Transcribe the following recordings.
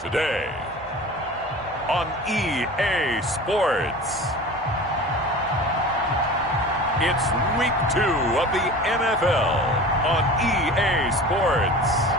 Today on EA Sports. It's week 2 of the NFL on EA Sports.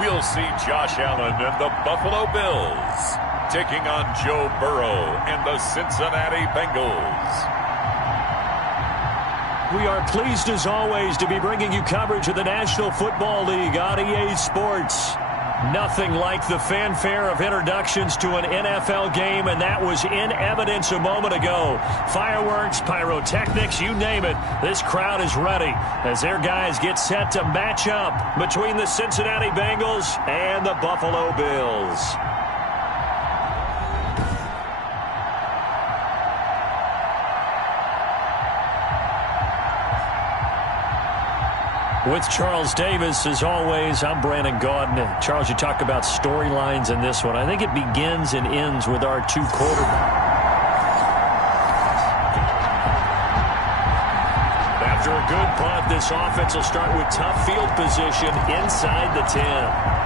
We'll see Josh Allen and the Buffalo Bills taking on Joe Burrow and the Cincinnati Bengals. We are pleased as always to be bringing you coverage of the National Football League on EA Sports. Nothing like the fanfare of introductions to an NFL game, and that was in evidence a moment ago. Fireworks, pyrotechnics, you name it. This crowd is ready as their guys get set to match up between the Cincinnati Bengals and the Buffalo Bills. With Charles Davis, as always, I'm Brandon Gaudin. Charles, you talk about storylines in this one. I think it begins and ends with our two quarterbacks. After a good punt, this offense will start with tough field position inside the 10.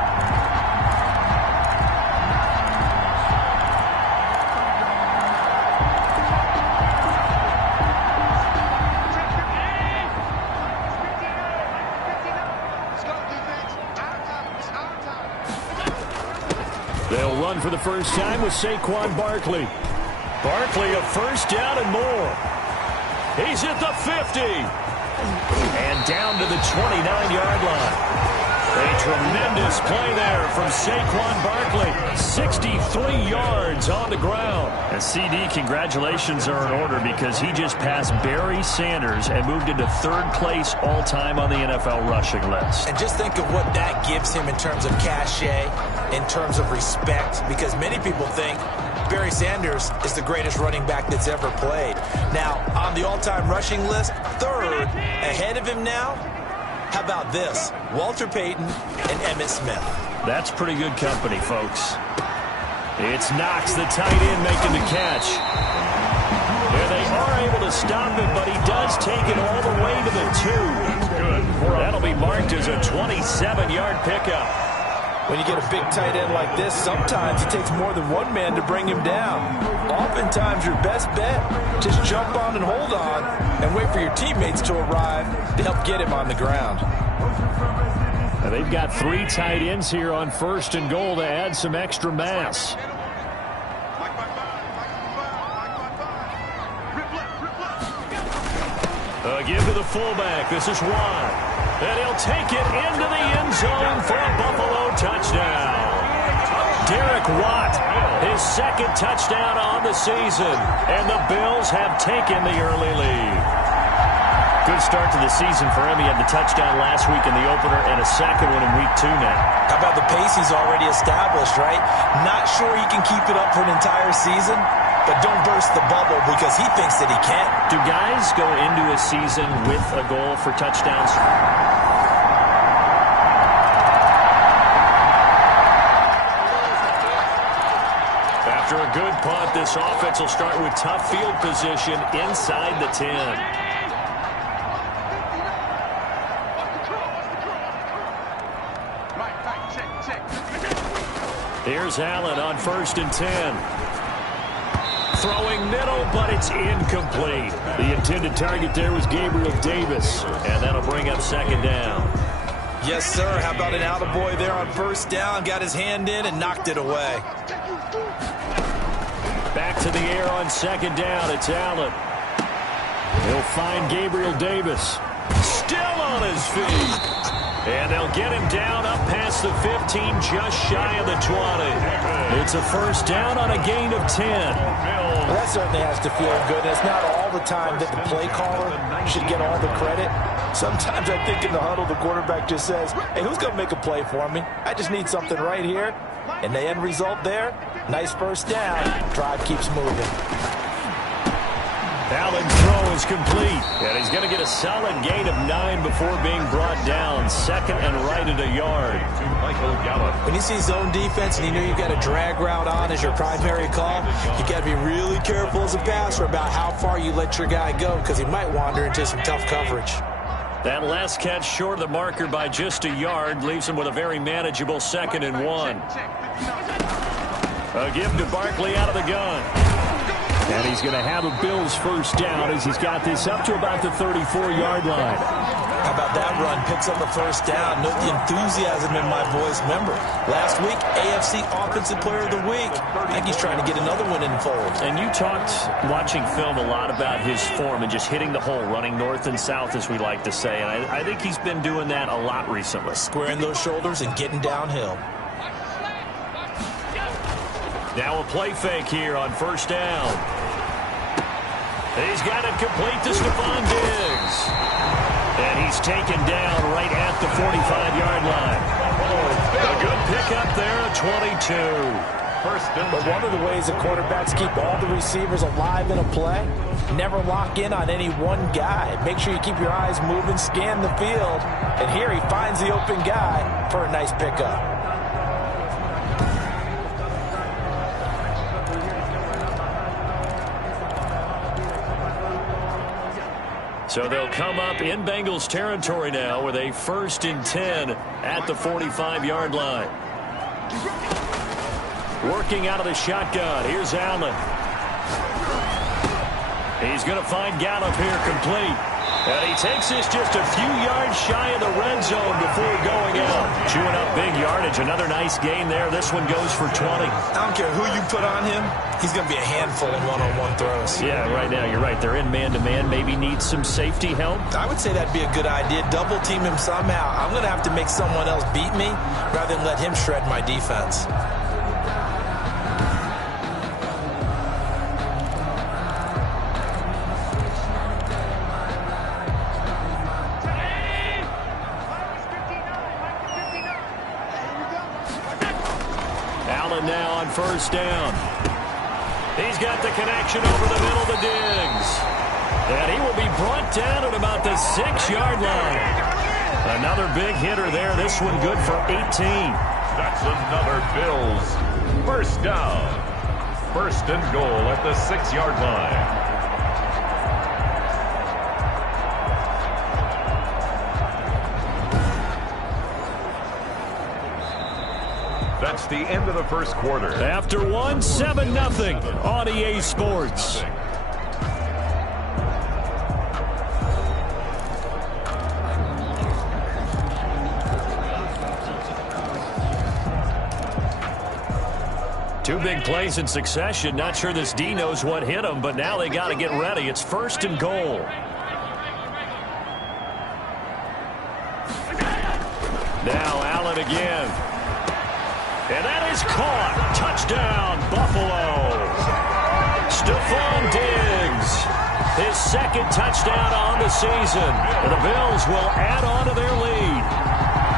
They'll run for the first time with Saquon Barkley. Barkley a first down and more. He's at the 50. And down to the 29-yard line. A tremendous play there from Saquon Barkley. 63 yards on the ground. And CD, congratulations are in order because he just passed Barry Sanders and moved into third place all-time on the NFL rushing list. And just think of what that gives him in terms of cachet, in terms of respect, because many people think Barry Sanders is the greatest running back that's ever played. Now, on the all-time rushing list, third, ahead of him now, how about this? Walter Payton and Emmitt Smith. That's pretty good company, folks. It's Knox, the tight end, making the catch. And they are able to stop him, but he does take it all the way to the 2. That'll be marked as a 27-yard pickup. When you get a big tight end like this, sometimes it takes more than one man to bring him down. Oftentimes, your best bet, just jump on and hold on and wait for your teammates to arrive to help get him on the ground. And they've got 3 tight ends here on first and goal to add some extra mass. Give to the fullback. This is Watt. And he'll take it into the end zone for a Buffalo touchdown. Derek Watt, his second touchdown on the season. And the Bills have taken the early lead. Good start to the season for him. He had the touchdown last week in the opener and a second one in week 2 now. How about the pace he's already established, right? Not sure he can keep it up for an entire season, but don't burst the bubble because he thinks that he can. Do guys go into a season with a goal for touchdowns? After a good punt, this offense will start with tough field position inside the 10. Here's Allen on first and 10. Throwing middle, but it's incomplete. The intended target there was Gabriel Davis, and that'll bring up second down. Yes, sir. How about an attaboy there on first down? Got his hand in and knocked it away. Back to the air on second down. It's Allen. He'll find Gabriel Davis. Still on his feet. And they'll get him down up past the 15, just shy of the 20. It's a first down on a gain of 10. Well, that certainly has to feel good. It's not all the time that the play caller should get all the credit. Sometimes I think in the huddle, the quarterback just says, hey, who's going to make a play for me? I just need something right here. And the end result there, nice first down. Drive keeps moving. Allen's throw is complete. And he's going to get a solid gain of 9 before being brought down. Second and right at a yard. When you see zone defense and you know you've got a drag route on as your primary call, you got to be really careful as a passer about how far you let your guy go because he might wander into some tough coverage. That last catch short of the marker by just a yard leaves him with a very manageable 2nd and 1. A give to Barkley out of the gun. And he's going to have a Bills first down as he's got this up to about the 34-yard line. How about that run? Picks up the first down. Note the enthusiasm in my voice. Remember, last week, AFC Offensive Player of the Week. I think he's trying to get another one in the fold. And you talked, watching film, a lot about his form and just hitting the hole, running north and south, as we like to say. And I think he's been doing that a lot recently. Squaring those shoulders and getting downhill. Now a play fake here on first down. He's got it complete to Stephon Diggs. And he's taken down right at the 45-yard line. A good pickup there, a 22. But one of the ways the quarterbacks keep all the receivers alive in a play, never lock in on any one guy. Make sure you keep your eyes moving, scan the field. And here he finds the open guy for a nice pickup. So they'll come up in Bengals territory now with a 1st and 10 at the 45-yard line. Working out of the shotgun. Here's Allen. He's going to find Gallup here complete. And he takes this just a few yards shy of the red zone before going out. Chewing up big yardage. Another nice gain there. This one goes for 20. I don't care who you put on him. He's going to be a handful in one-on-one throws. Yeah, right now you're right. They're in man-to-man. Maybe needs some safety help. I would say that'd be a good idea. Double team him somehow. I'm going to have to make someone else beat me rather than let him shred my defense. Now on first down. He's got the connection over the middle to Diggs. And he will be brought down at about the 6-yard line. Another big hitter there. This one good for 18. That's another Bills first down. 1st and goal at the 6-yard line. That's the end of the first quarter. After one, 7-0 on EA Sports. Two big plays in succession. Not sure this D knows what hit him, but now they got to get ready. It's 1st and goal. Now Allen again. And that is caught. Touchdown, Buffalo. Stephon Diggs, his 2nd touchdown on the season. And the Bills will add on to their lead.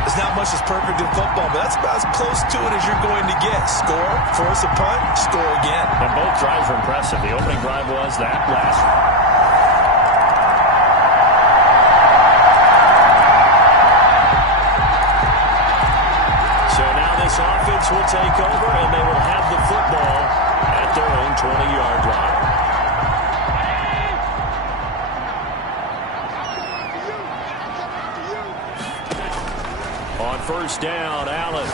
There's not much that's perfect in football, but that's about as close to it as you're going to get. Score, force a punt, score again. And both drives were impressive. The opening drive was that last one. Offense will take over, and they will have the football at their own 20-yard line. On first down, Allen.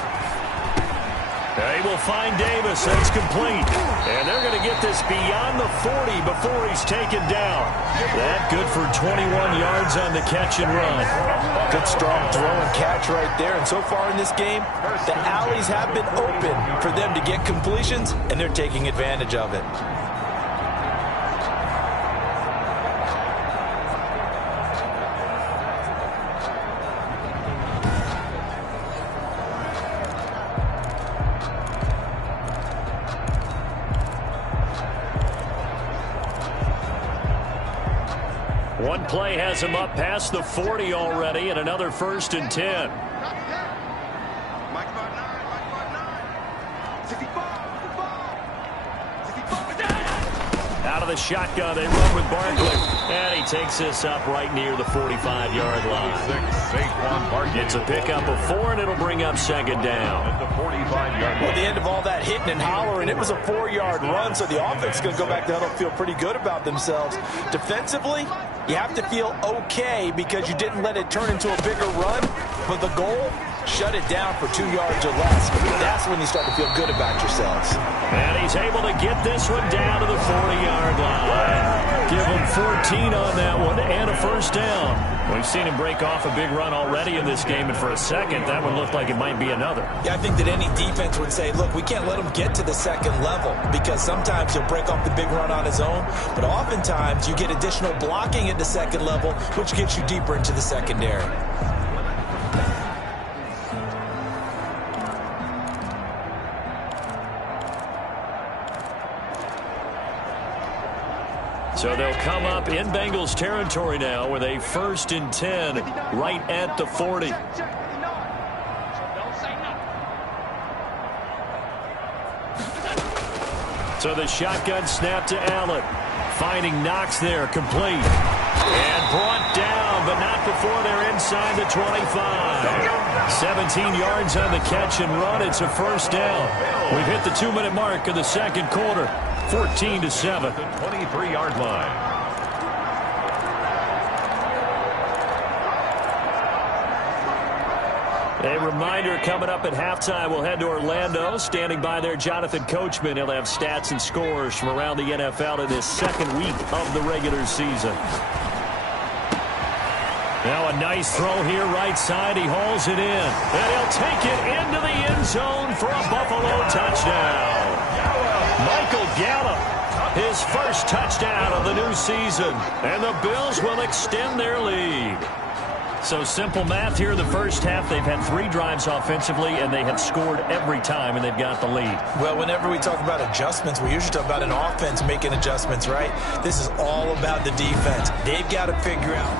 They will find Davis. That's complete. And they're going to get this beyond the 40 before he's taken down. That good for 21 yards on the catch and run. Good strong throw and catch right there. And so far in this game, the alleys have been open for them to get completions, and they're taking advantage of it. One play has him up past the 40 already, and another 1st and 10. Out of the shotgun, they run with Barkley. And he takes this up right near the 45-yard line. It's a pickup of 4, and it'll bring up second down. At the 45-yard line. Well, at the end of all that hitting and hollering, it was a 4-yard run, so the offense is going to go back to huddle, feel pretty good about themselves. Defensively, you have to feel okay because you didn't let it turn into a bigger run, but the goal, shut it down for 2 yards or less. That's when you start to feel good about yourselves. And he's able to get this one down to the 40-yard line. Give him 14 on that one and a first down. We've seen him break off a big run already in this game, and for a second, that one looked like it might be another. Yeah, I think that any defense would say, look, we can't let him get to the second level because sometimes he'll break off the big run on his own, but oftentimes you get additional blocking at the second level, which gets you deeper into the secondary. So they'll come up in Bengals territory now with a 1st and 10 right at the 40. So the shotgun snap to Allen. Finding Knox there, complete. And brought down, but not before they're inside the 25. 17 yards on the catch and run. It's a first down. We've hit the 2-minute mark of the second quarter. 14-7. 23-yard line. A reminder coming up at halftime, we'll head to Orlando. Standing by there, Jonathan Coachman. He'll have stats and scores from around the NFL in this second week of the regular season. Now a nice throw here right side. He hauls it in. And he'll take it into the end zone for a Buffalo touchdown. Michael Gallup, his first touchdown of the new season. And the Bills will extend their lead. So simple math here in the first half. They've had 3 drives offensively, and they have scored every time, and they've got the lead. Well, whenever we talk about adjustments, we usually talk about an offense making adjustments, right? This is all about the defense. They've got to figure out.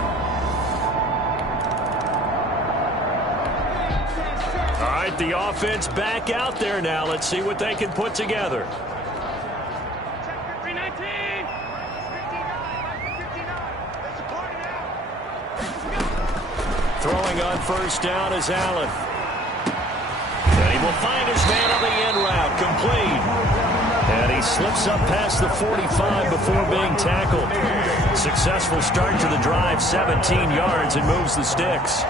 All right, the offense back out there now. Let's see what they can put together. Throwing on first down is Allen. And he will find his man on the end route, complete. And he slips up past the 45 before being tackled. Successful start to the drive, 17 yards, and moves the sticks.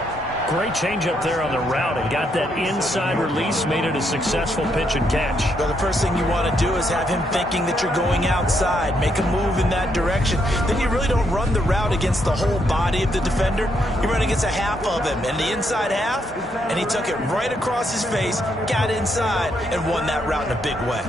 Great change up there on the route and got that inside release, made it a successful pitch and catch. Well, the first thing you want to do is have him thinking that you're going outside, make a move in that direction. Then you really don't run the route against the whole body of the defender. You run against a half of him, and the inside half, and he took it right across his face, got inside, and won that route in a big way.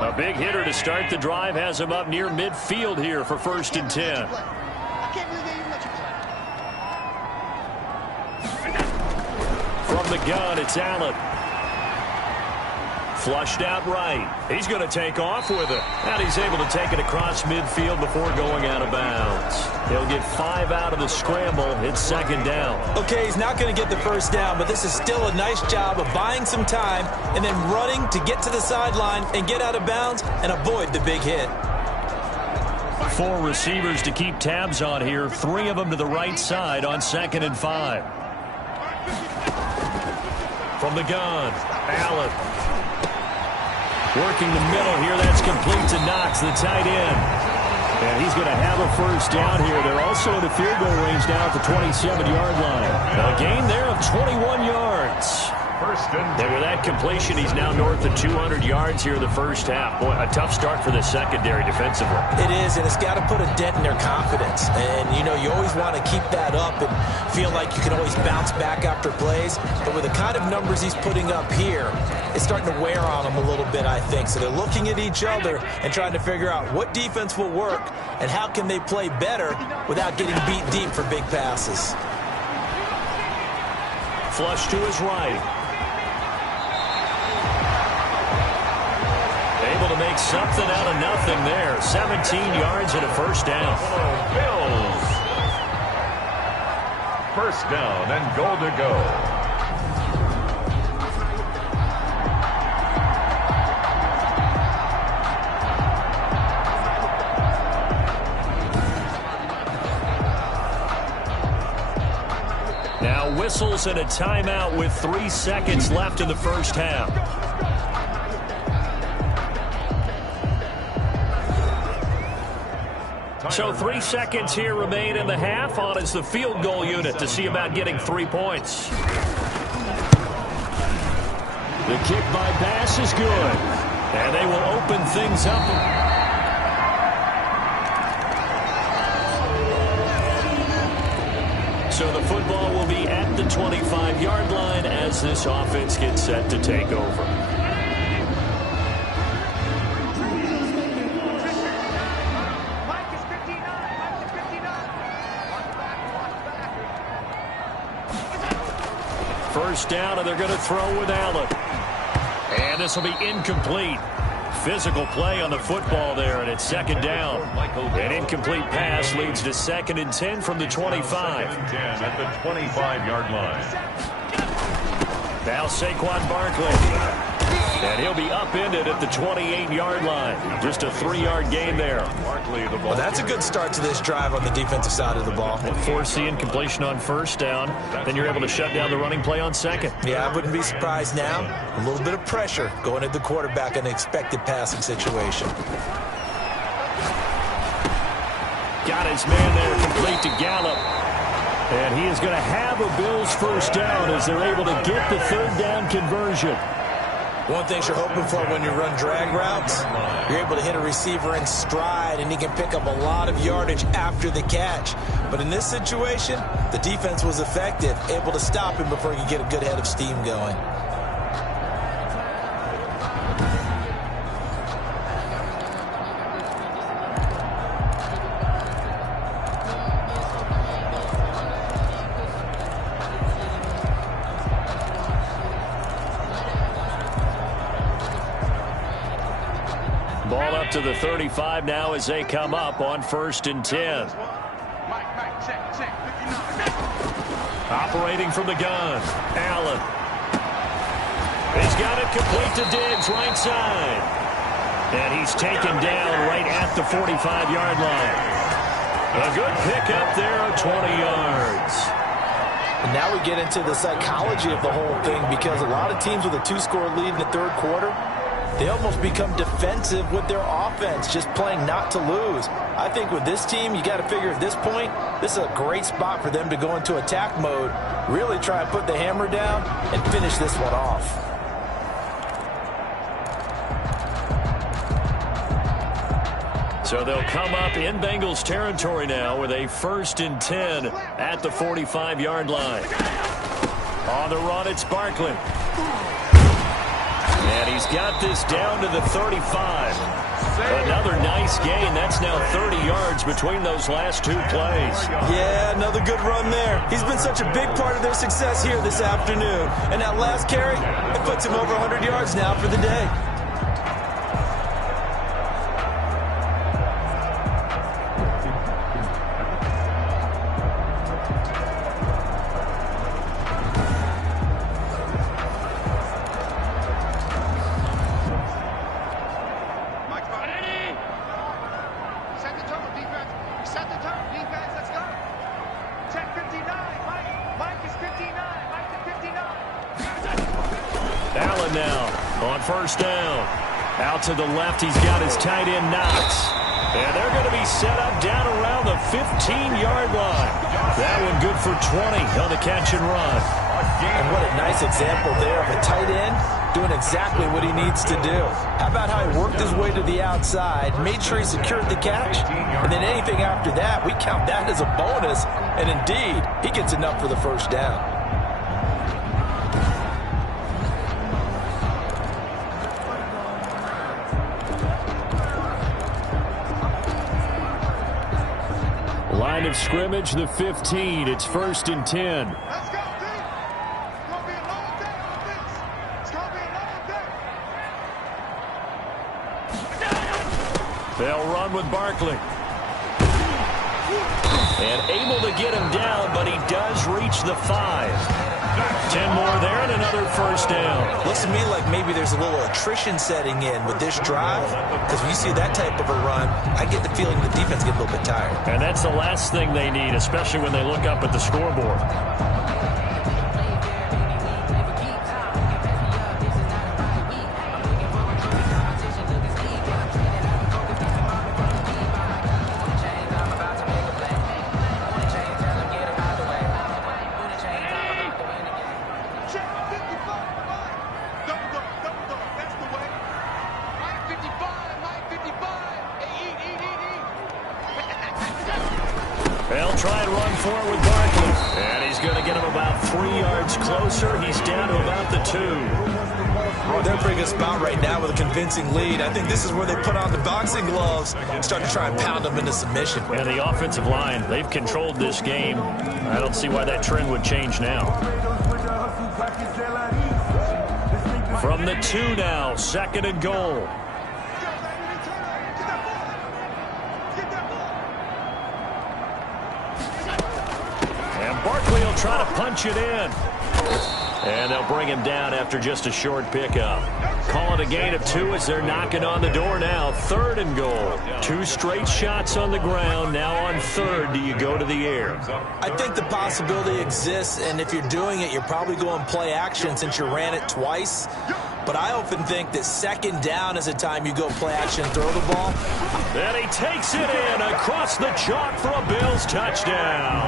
A big hitter to start the drive has him up near midfield here for 1st and 10. From the gun, it's Allen. Flushed out right. He's going to take off with it. And he's able to take it across midfield before going out of bounds. He'll get 5 out of the scramble. It's second down. Okay, he's not going to get the first down, but this is still a nice job of buying some time and then running to get to the sideline and get out of bounds and avoid the big hit. 4 receivers to keep tabs on here. 3 of them to the right side on 2nd and 5. From the gun, Allen. Working the middle here. That's complete to Knox, the tight end. And he's going to have a first down here. They're also in the field goal range now at the 27-yard line. A gain there of 21 yards. And with that completion, he's now north of 200 yards here in the first half. Boy, a tough start for the secondary defensively. It is, and it's got to put a dent in their confidence. And, you know, you always want to keep that up and feel like you can always bounce back after plays. But with the kind of numbers he's putting up here, it's starting to wear on them a little bit, I think. So they're looking at each other and trying to figure out what defense will work and how can they play better without getting beat deep for big passes. Flush to his right. Able to make something out of nothing there. 17 yards and a first down. Bills. First down and goal to go. whistles and a timeout with 3 seconds left in the first half. So 3 seconds here remain in the half. On is the field goal unit to see about getting 3 points. The kick by Bass is good. And they will open things up. So the football will be at the 25-yard line as this offense gets set to take over. First down, and they're going to throw with Allen. And this will be incomplete. Physical play on the football there, and it's second down. An incomplete pass leads to 2nd and 10 from the 25. 2nd and 10 at the 25-yard line. Now Saquon Barkley. And he'll be upended at the 28-yard line. Just a 3-yard gain there. Well, that's a good start to this drive on the defensive side of the ball. And force the incompletion on first down. Then you're able to shut down the running play on second. Yeah, I wouldn't be surprised now. A little bit of pressure going at the quarterback in an expected passing situation. Got his man there, complete to Gallup. And he is going to have a Bills first down as they're able to get the 3rd down conversion. One thing you're hoping for when you run drag routes, you're able to hit a receiver in stride, and he can pick up a lot of yardage after the catch. But in this situation, the defense was effective, able to stop him before he could get a good head of steam going. Ball up to the 35 now as they come up on 1st and 10. Operating from the gun, Allen. He's got it complete to Diggs, right side. And he's taken down right at the 45-yard line. A good pickup there of 20 yards. And now we get into the psychology of the whole thing, because a lot of teams with a 2-score lead in the 3rd quarter, they almost become defensive with their offense, just playing not to lose. I think with this team, you got to figure at this point, this is a great spot for them to go into attack mode, really try and put the hammer down and finish this one off. So they'll come up in Bengals territory now with a 1st and 10 at the 45-yard line. On the run, it's Barkley. And he's got this down to the 35. Another nice gain. That's now 30 yards between those last 2 plays. Yeah, another good run there. He's been such a big part of their success here this afternoon. And that last carry, it puts him over 100 yards now for the day. Allen now on first down. Out to the left, he's got his tight end Knox. And they're going to be set up down around the 15-yard line. That one good for 20 on the catch and run. And what a nice example there of a tight end doing exactly what he needs to do. How about how he worked his way to the outside, made sure he secured the catch, and then anything after that, we count that as a bonus. And indeed, he gets enough for the first down. Line of scrimmage, the 15. It's 1st and 10. Let's go, team. It's going to be a long day on this. It's going to be a long day. They'll run with Barkley. And able to get him down, but he does reach the 5. 10 more there and another first down. Looks to me like maybe there's a little attrition setting in with this drive, because when you see that type of a run, I get the feeling the defense gets a little bit tired. And that's the last thing they need, especially when they look up at the scoreboard. They'll try and run for it with Barkley. And he's going to get him about 3 yards closer. He's down to about the 2. They're bringing us about right now with a convincing lead. I think this is where they put on the boxing gloves and start to try and pound them into submission. And the offensive line, they've controlled this game. I don't see why that trend would change now. From the 2 now, 2nd and goal. And Barkley will try to punch it in. And they'll bring him down after just a short pickup. Call it a gain of 2 as they're knocking on the door now. 3rd and goal. 2 straight shots on the ground. Now on 3rd, do you go to the air? I think the possibility exists, and if you're doing it, you're probably going play action since you ran it twice. But I often think that 2nd down is a time you go play action, throw the ball. And he takes it in across the chalk for a Bills touchdown.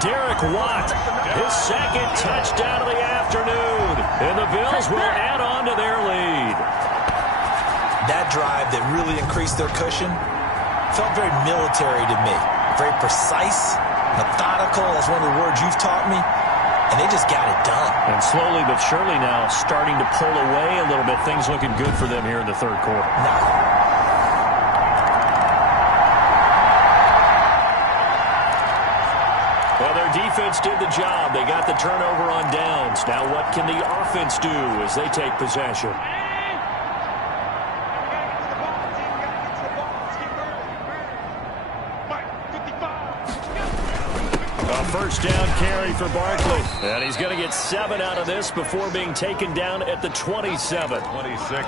Derek Watt, his 2nd touchdown of the afternoon. And the Bills will add on to their lead. That drive that really increased their cushion felt very military to me. Very precise, methodical, that's one of the words you've taught me. And they just got it done. And slowly but surely now starting to pull away a little bit. Things looking good for them here in the 3rd quarter. Well, their defense did the job. They got the turnover on downs. Now what can the offense do as they take possession? A 1st down carry for Barkley. And he's going to get 7 out of this before being taken down at the 27. 26.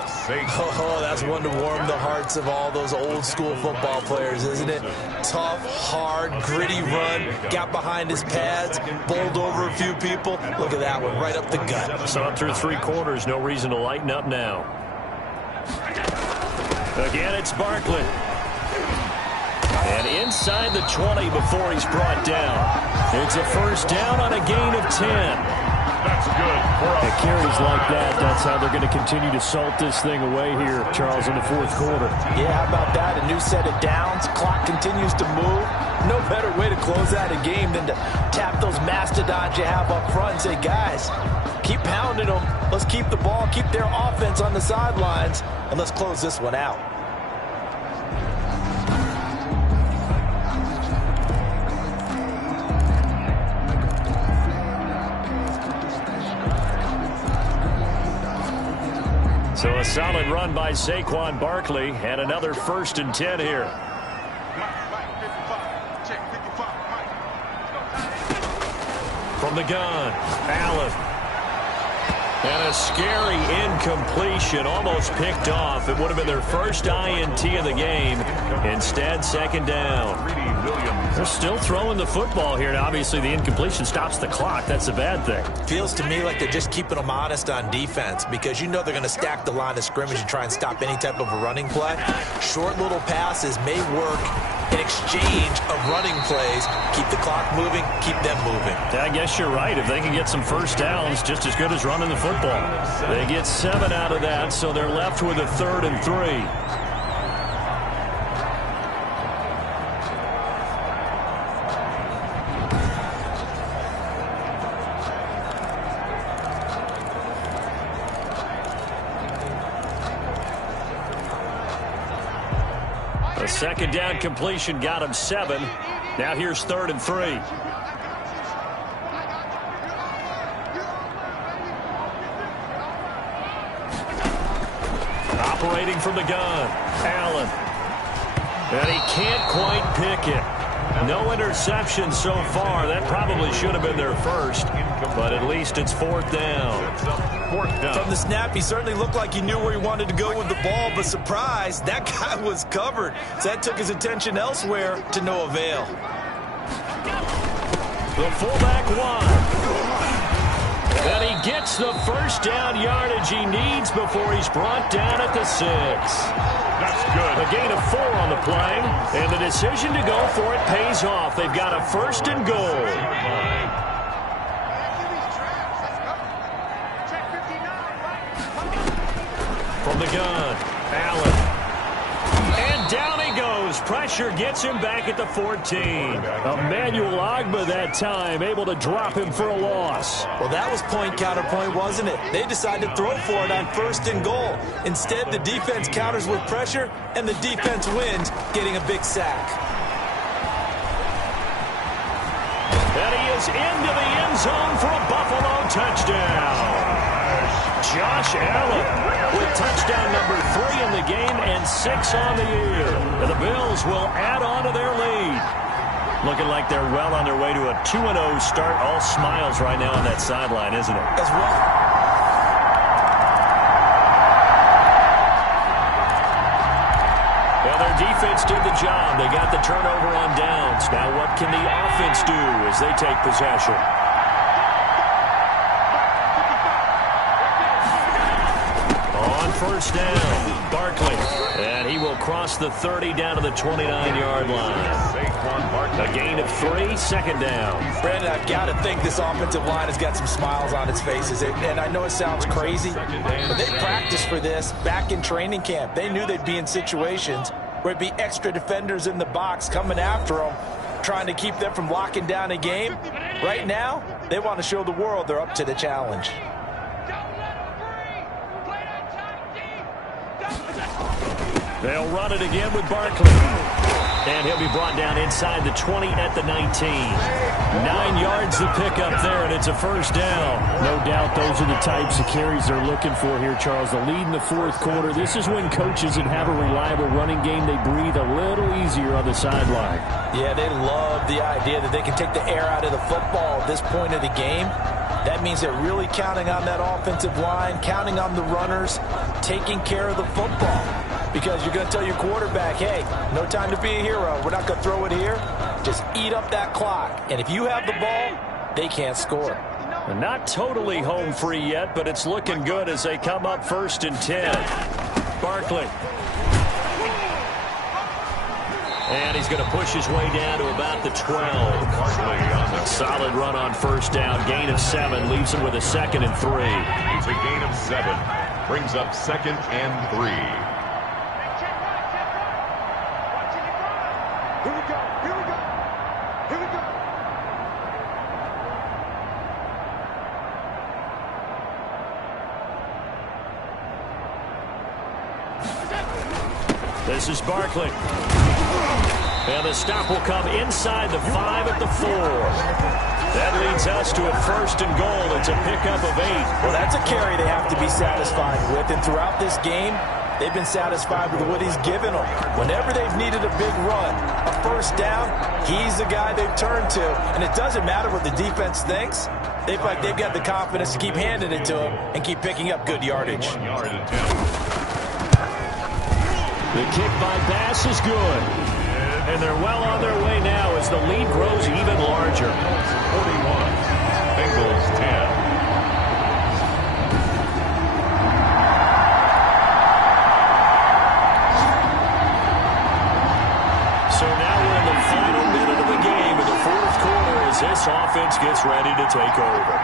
Oh, that's one to warm the hearts of all those old school football players, isn't it? Tough, hard, gritty run. Got behind his pads, bowled over a few people. Look at that one, right up the gut. So up through 3 quarters, no reason to lighten up now. Again, it's Barkley. And inside the 20 before he's brought down. It's a 1st down on a gain of 10. That's good. At carries like that, that's how they're going to continue to salt this thing away here, Charles, in the 4th quarter. Yeah, how about that? A new set of downs. Clock continues to move. No better way to close out a game than to tap those mastodons you have up front and say, guys, keep pounding them. Let's keep the ball, keep their offense on the sidelines, and let's close this one out. So a solid run by Saquon Barkley and another 1st and 10 here. From the gun, Allen. And a scary incompletion, almost picked off. It would have been their first INT of the game. Instead, 2nd down. They're still throwing the football here. Now, obviously, the incompletion stops the clock. That's a bad thing. Feels to me like they're just keeping them honest on defense because you know they're going to stack the line of scrimmage and try and stop any type of a running play. Short little passes may work in exchange of running plays. Keep the clock moving, keep them moving. I guess you're right. If they can get some 1st downs, just as good as running the football. They get 7 out of that, so they're left with a 3rd and 3. A 2nd down completion got him 7. Now here's 3rd and 3. Operating from the gun, Allen. And he can't quite pick it. No interception so far. That probably should have been their first, but at least it's 4th down. From the snap, he certainly looked like he knew where he wanted to go with the ball, but surprise, that guy was covered. So that took his attention elsewhere to no avail. The fullback wide. And he gets the 1st down yardage he needs before he's brought down at the 6. That's good. A gain of 4 on the play, and the decision to go for it pays off. They've got a 1st and goal. From the gun, Allen. And down he goes, pressure gets him back at the 14. Emmanuel Ogbah that time, able to drop him for a loss. Well, that was point counterpoint, wasn't it? They decided to throw for it on 1st and goal. Instead, the defense counters with pressure, and the defense wins, getting a big sack. And he is into the end zone for a Buffalo touchdown. Josh Allen with touchdown number 3 in the game and 6 on the year. And the Bills will add on to their lead. Looking like they're well on their way to a 2-0 start. All smiles right now on that sideline, isn't it? As well. Well, their defense did the job. They got the turnover on downs. Now what can the offense do as they take possession? On 1st down, Barkley. And he will cross the 30 down to the 29-yard line. A gain of 3, 2nd down. Brandon, I've got to think this offensive line has got some smiles on its faces. And I know it sounds crazy, but they practiced for this back in training camp. They knew they'd be in situations where it'd be extra defenders in the box coming after them, trying to keep them from locking down a game. Right now, they want to show the world they're up to the challenge. They'll run it again with Barkley. And he'll be brought down inside the 20 at the 19. 9 yards to pick up there, and it's a 1st down. No doubt those are the types of carries they're looking for here, Charles. The lead in the 4th quarter. This is when coaches that have a reliable running game, they breathe a little easier on the sideline. Yeah, they love the idea that they can take the air out of the football at this point of the game. That means they're really counting on that offensive line, counting on the runners, taking care of the football. Because you're going to tell your quarterback, hey, no time to be a hero. We're not going to throw it here. Just eat up that clock. And if you have the ball, they can't score. And not totally home free yet, but it's looking good as they come up 1st and 10. Barkley. And he's going to push his way down to about the 12. Solid run on 1st down. Gain of 7. Leaves him with a 2nd and 3. It's a gain of 7. Brings up 2nd and 3. Here we go. Here we go. Here we go. This is Barkley. And the stop will come inside the 5 at the 4. That leads us to a 1st and goal. It's a pickup of 8. Well, that's a carry they have to be satisfied with. And throughout this game, they've been satisfied with what he's given them. Whenever they've needed a big run, a 1st down, he's the guy they've turned to. And it doesn't matter what the defense thinks. They feel like they've got the confidence to keep handing it to him and keep picking up good yardage. The kick by Bass is good. And they're well on their way now as the lead grows even larger. 41, Bengals 10. So now we're in the final minute of the game in the 4th quarter as this offense gets ready to take over.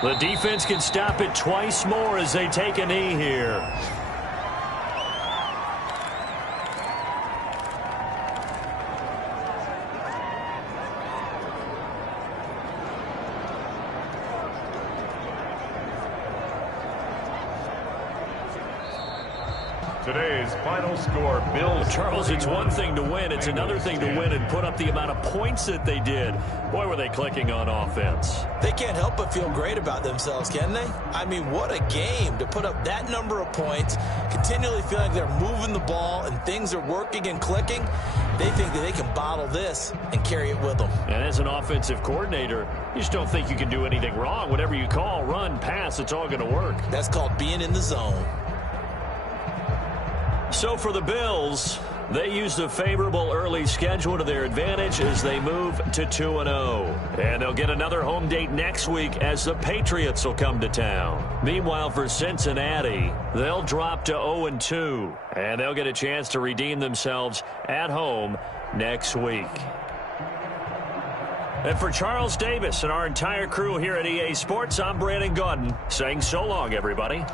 The defense can stop it twice more as they take a knee here. Today's final score, Bills. Charles, it's one thing to win. It's another thing to win and put up the amount of points that they did. Boy, were they clicking on offense. They can't help but feel great about themselves, can they? I mean, what a game to put up that number of points, continually feeling they're moving the ball and things are working and clicking. They think that they can bottle this and carry it with them. And as an offensive coordinator, you just don't think you can do anything wrong. Whatever you call, run, pass, it's all going to work. That's called being in the zone. So for the Bills, they use the favorable early schedule to their advantage as they move to 2-0. And they'll get another home date next week as the Patriots will come to town. Meanwhile, for Cincinnati, they'll drop to 0-2. And they'll get a chance to redeem themselves at home next week. And for Charles Davis and our entire crew here at EA Sports, I'm Brandon Gaudin saying so long, everybody.